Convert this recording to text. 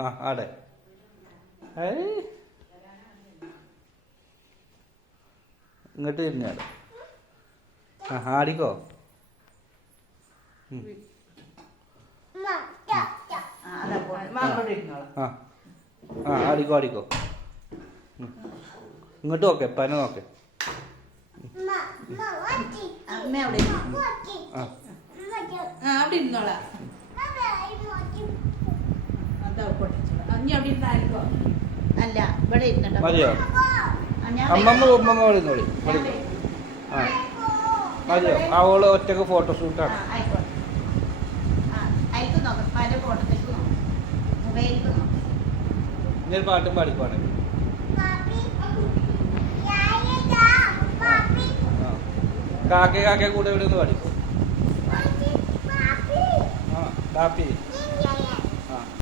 ആ ആടെ ഇങ്ങോട്ട് തിരിഞ്ഞാട് ആ ആടിക്കോ ആ ആ ആടിക്കോ ആടിക്കോ ഇങ്ങോട്ട് നോക്കെ പന നോക്കെ അവിടെ ഇരുന്നോളാം അല്ല ഇവിടെ ഇരുന്നിട്ടോ മതിയോ അമ്മമ്മ ഉമ്മമ്മ അവിടെ ഇരുന്നോളി ആ മതിയോ അവള് ഒറ്റക്ക് ഫോട്ടോഷൂട്ടാണ് ഇങ്ങനെ പാട്ടും പാടിക്കുവാണ് കാക്കെ കാക്കെ കൂടെ ഇവിടെ ഒന്ന് പാടിക്കോ ആ കാപ്പി